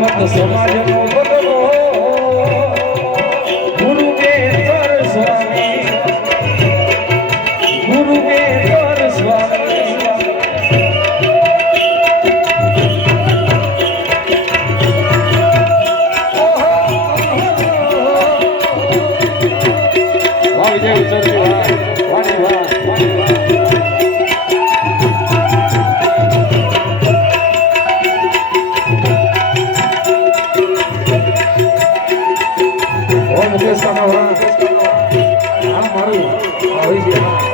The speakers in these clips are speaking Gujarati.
મત સમાજનો બદલો ગુરુ કે તર સ્વામી ગુરુ કે તર સ્વામી વાહ વિજય ઉત્સવ Paru.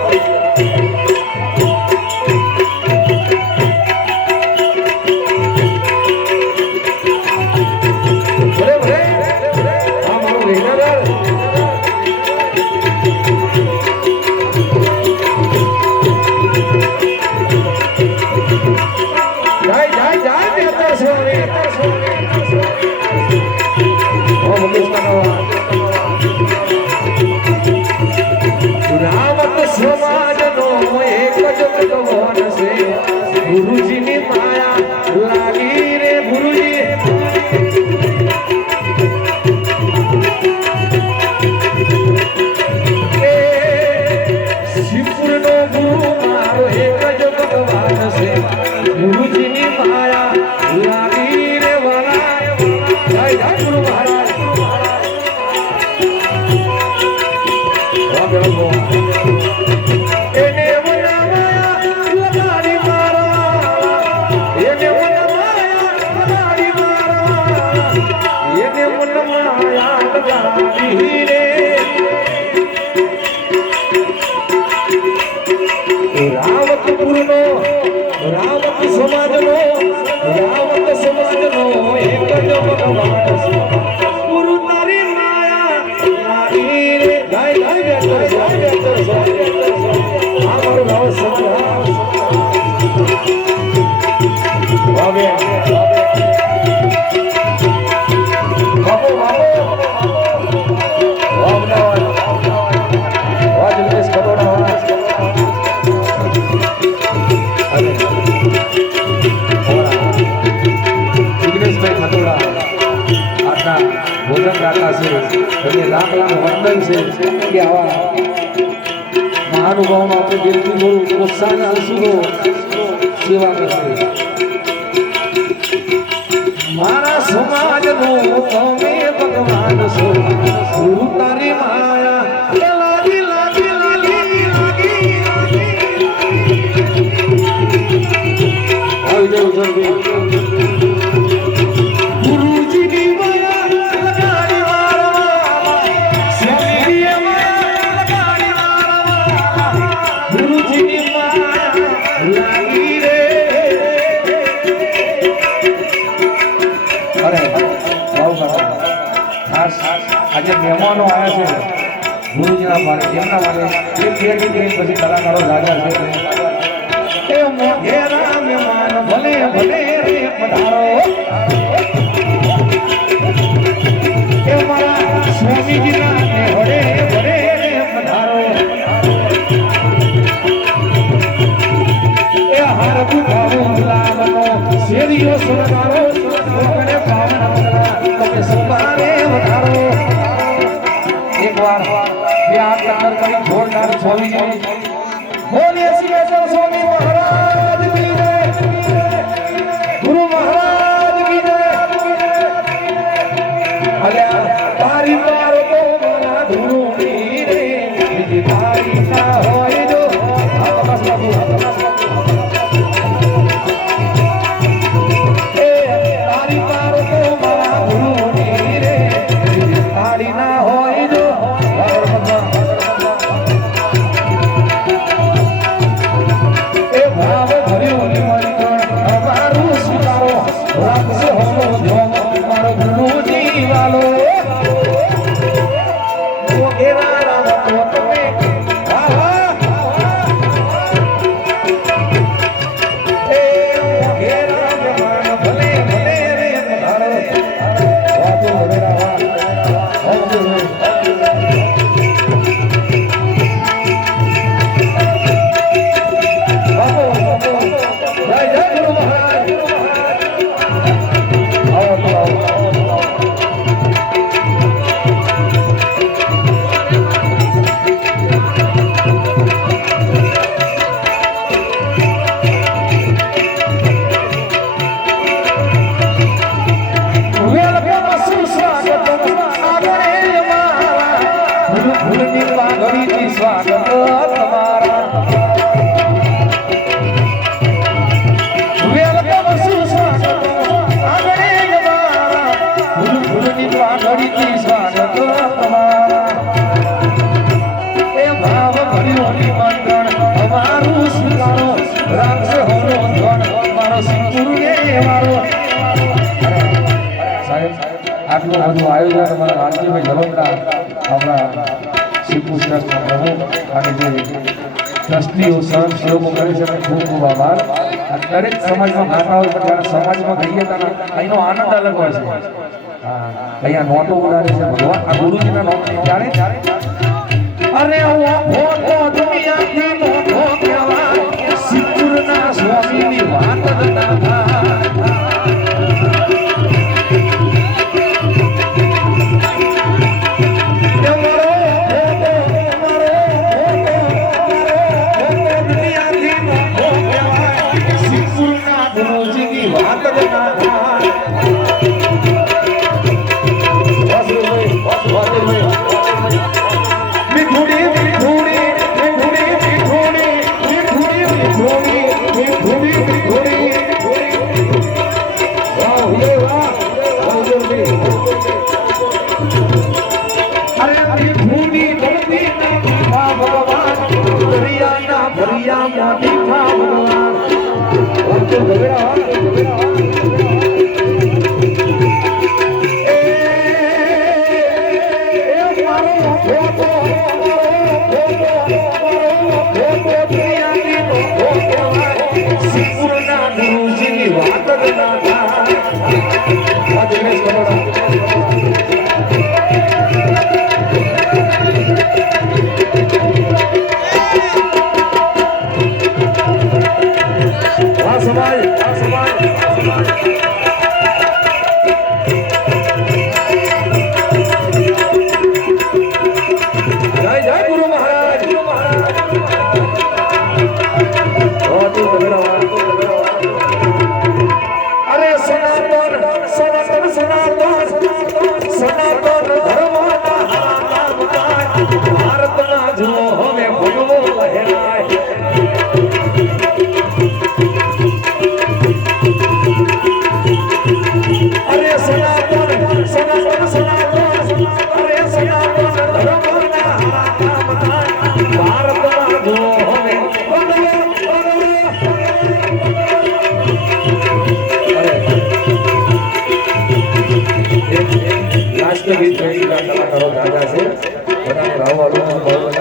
ગુરુ તારી માયા તારી રે ગાય ગાય ગાય બધાનું વંદન છે, કે આવા મહાનુભાવનો આપણે દિલથી થોડું પ્રોત્સાહન આંસુરો સેવા કરશે મારા સમાજનો તમે ભગવાન છો. ગુરુ તારી માયા. આવી જાવ ખાસ આજે મહેમાનો આવ્યા છે. ગુરુજીના ભાગ એમના માટે એક બે દીકરી પછી કલાકારો લાગ્યા છે. ભલે ભલે રે પધારો. छोड़ना छोड़ना छोड़ना बोलिए सिंहासन स्वामी महाराज મારો સિંદૂર મારો સાહેબ આટલું બધું આયોજન અમારા રાજ્યભાઈ જલોદરા આપણા શિવપુર ટ્રસ્ટના પ્રમુખ અને જે ટ્રસ્ટીઓ સહન સહયોગો કરે છે ખૂબ ખૂબ આભાર. દરેક સમાજમાં ગાતા હોય પણ સમાજમાં ગઈએ ત્યારે અહીંનો આનંદ અલગ હોય છે. અહીંયા નોટો ઉડાડે છે ભગવાન. આ ગુરુજીના નોટ ત્યારે ત્યારે અરે દુનિયાથી મોટો કહેવાય. સિદ્ધુરના સ્વામીની વાત જ અરે ભૂમિ ધરતી ના દીઠા ભગવાન. દરિયાના ભરિયામાં દીઠા ભગવાન. આ સમાજ રાષ્ટ્રગીત ગાયિકા કલાકારો ગાયા છે. બધાને રાહુ વાળું